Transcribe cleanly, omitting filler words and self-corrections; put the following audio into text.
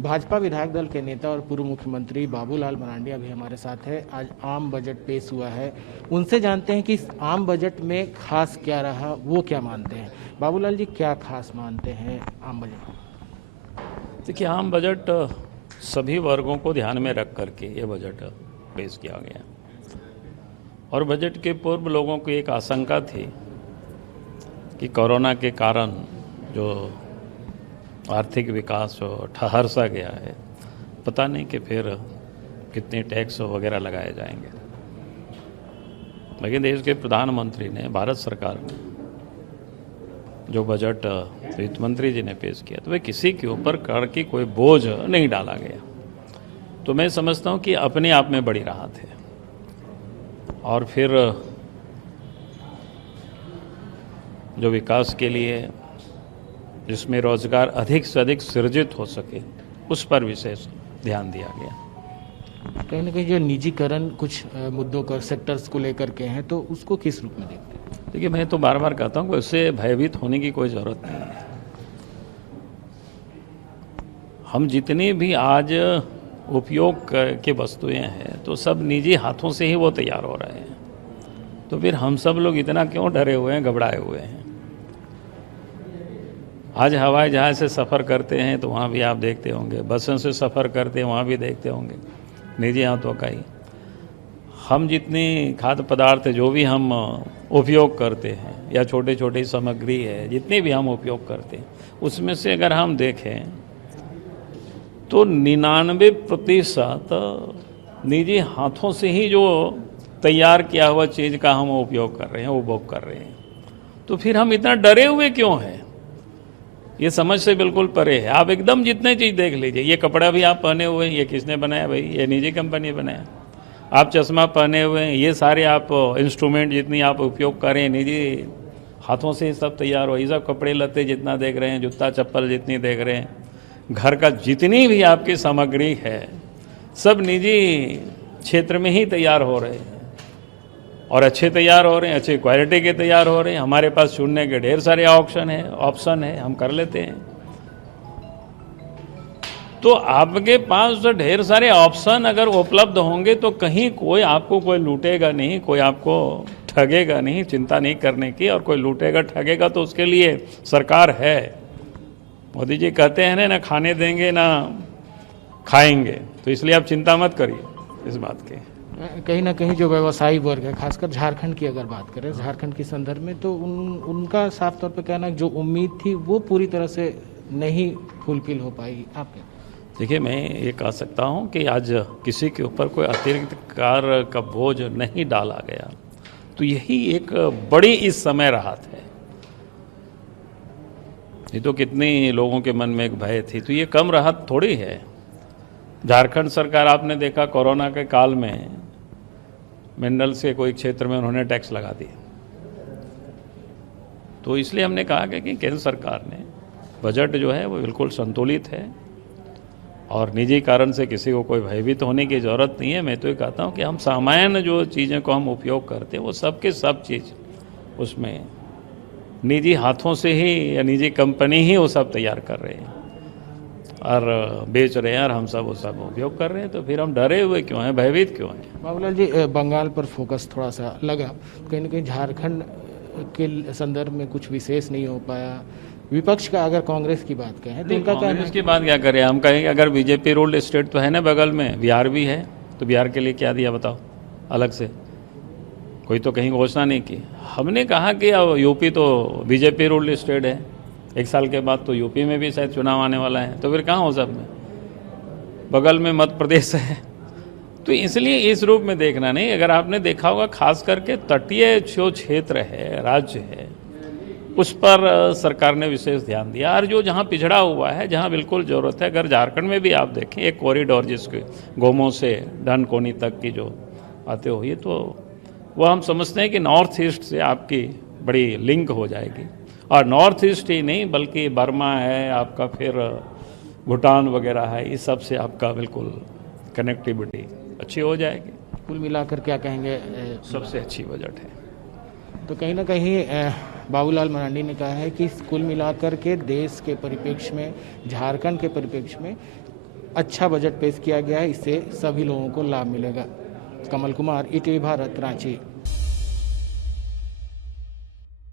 भाजपा विधायक दल के नेता और पूर्व मुख्यमंत्री बाबूलाल मरांडी अभी हमारे साथ है। आज आम बजट पेश हुआ है, उनसे जानते हैं कि इस आम बजट में खास क्या रहा, वो क्या मानते हैं। बाबूलाल जी, क्या खास मानते हैं आम बजट? देखिए, आम बजट सभी वर्गों को ध्यान में रख करके ये बजट पेश किया गया और बजट के पूर्व लोगों को एक आशंका थी कि कोरोना के कारण जो आर्थिक विकास ठहर सा गया है, पता नहीं कि फिर कितने टैक्स वगैरह लगाए जाएंगे। लेकिन देश के प्रधानमंत्री ने, भारत सरकार ने जो बजट वित्त मंत्री जी ने पेश किया, तो वे किसी के ऊपर कर की कोई बोझ नहीं डाला गया। तो मैं समझता हूँ कि अपने आप में बड़ी राहत है। और फिर जो विकास के लिए जिसमें रोजगार अधिक से अधिक सृजित हो सके, उस पर विशेष ध्यान दिया गया। कहीं ना कहीं जो निजीकरण कुछ मुद्दों का सेक्टर्स को लेकर के हैं, तो उसको किस रूप में देखते हैं? देखिए, मैं तो बार बार कहता हूँ कि उससे भयभीत होने की कोई ज़रूरत नहीं है। हम जितनी भी आज उपयोग के वस्तुएं हैं, तो सब निजी हाथों से ही वो तैयार हो रहे हैं। तो फिर हम सब लोग इतना क्यों डरे हुए हैं, घबराए हुए हैं? आज हवाई जहाज़ से सफ़र करते हैं तो वहाँ भी आप देखते होंगे, बसों से सफ़र करते हैं वहाँ भी देखते होंगे, निजी हाथों का ही। हम जितनी खाद्य पदार्थ जो भी हम उपयोग करते हैं या छोटी छोटी सामग्री है, जितनी भी हम उपयोग करते हैं, उसमें से अगर हम देखें तो 99% निजी हाथों से ही जो तैयार किया हुआ चीज़ का हम उपयोग कर रहे हैं, उपभोग कर रहे हैं। तो फिर हम इतना डरे हुए क्यों हैं? ये समझ से बिल्कुल परे है। आप एकदम जितने चीज़ देख लीजिए, ये कपड़ा भी आप पहने हुए हैं, ये किसने बनाया भाई? ये निजी कंपनी बनाया। आप चश्मा पहने हुए हैं, ये सारे आप इंस्ट्रूमेंट जितनी आप उपयोग कर रहे हैं, निजी हाथों से ही सब तैयार हो। ये सब कपड़े लत्ते जितना देख रहे हैं, जूता चप्पल जितनी देख रहे हैं, घर का जितनी भी आपकी सामग्री है, सब निजी क्षेत्र में ही तैयार हो रहे हैं और अच्छे तैयार हो रहे हैं, अच्छी क्वालिटी के तैयार हो रहे हैं। हमारे पास चुनने के ढेर सारे ऑप्शन है, हम कर लेते हैं। तो आपके पास तो ढेर सारे ऑप्शन अगर उपलब्ध होंगे तो कहीं कोई आपको कोई लूटेगा नहीं, कोई आपको ठगेगा नहीं, चिंता नहीं करने की। और कोई लूटेगा ठगेगा तो उसके लिए सरकार है। मोदी जी कहते हैं ना खाने देंगे ना खाएंगे, तो इसलिए आप चिंता मत करिए इस बात की। कहीं ना कहीं जो व्यवसायी वर्ग है, खासकर झारखंड की अगर बात करें, झारखंड के संदर्भ में, तो उनका साफ तौर पे कहना जो उम्मीद थी वो पूरी तरह से नहीं फुलफिल हो पाई। आप क्या? देखिए, मैं ये कह सकता हूँ कि आज किसी के ऊपर कोई अतिरिक्त कार्य का बोझ नहीं डाला गया, तो यही एक बड़ी इस समय राहत है। ये तो कितने लोगों के मन में एक भय थी, तो ये कम राहत थोड़ी है। झारखंड सरकार, आपने देखा कोरोना के काल में मिनरल्स के कोई क्षेत्र में उन्होंने टैक्स लगा दिया। तो इसलिए हमने कहा कि केंद्र सरकार ने बजट जो है वो बिल्कुल संतुलित है और निजी कारण से किसी को कोई भयभीत होने की ज़रूरत नहीं है। मैं तो ये कहता हूँ कि हम सामान्य जो चीज़ें को हम उपयोग करते हैं, वो सब के सब चीज़ उसमें निजी हाथों से ही या निजी कंपनी ही वो सब तैयार कर रहे हैं और बेच रहे हैं और हम सब वो सब उपयोग कर रहे हैं। तो फिर हम डरे हुए क्यों हैं, भयभीत क्यों हैं? बाबूलाल जी, बंगाल पर फोकस थोड़ा सा लगा, कहीं ना कहीं झारखंड के संदर्भ में कुछ विशेष नहीं हो पाया। विपक्ष का अगर कांग्रेस की बात कहें तो उनका कहना है कांग्रेस की बात क्या करें? हम कहेंगे अगर बीजेपी रूल्ड स्टेट तो है ना बगल में, बिहार भी है, तो बिहार के लिए क्या दिया बताओ अलग से? कोई तो कहीं घोषणा नहीं की। हमने कहा कि अब यूपी तो बीजेपी रूल्ड स्टेट है, 1 साल के बाद तो यूपी में भी शायद चुनाव आने वाला है, तो फिर कहाँ हो सब में? बगल में मध्य प्रदेश है। तो इसलिए इस रूप में देखना नहीं। अगर आपने देखा होगा, खास करके तटीय जो क्षेत्र है, राज्य है, उस पर सरकार ने विशेष ध्यान दिया। और जो जहाँ पिछड़ा हुआ है, जहाँ बिल्कुल ज़रूरत है, अगर झारखंड में भी आप देखें एक कॉरिडोर जिसके गोमो से डनकोनी तक की जो आते हुई, तो वो हम समझते हैं कि नॉर्थ ईस्ट से आपकी बड़ी लिंक हो जाएगी। और नॉर्थ ईस्ट ही नहीं बल्कि बर्मा है आपका, फिर भूटान वगैरह है, इस सब से आपका बिल्कुल कनेक्टिविटी अच्छी हो जाएगी। कुल मिलाकर क्या कहेंगे? सबसे अच्छी बजट है। तो कहीं ना कहीं बाबूलाल मरांडी ने कहा है कि कुल मिलाकर के देश के परिप्रेक्ष्य में, झारखंड के परिप्रेक्ष्य में अच्छा बजट पेश किया गया है, इससे सभी लोगों को लाभ मिलेगा। कमल कुमार, ईटीवी भारत, रांची।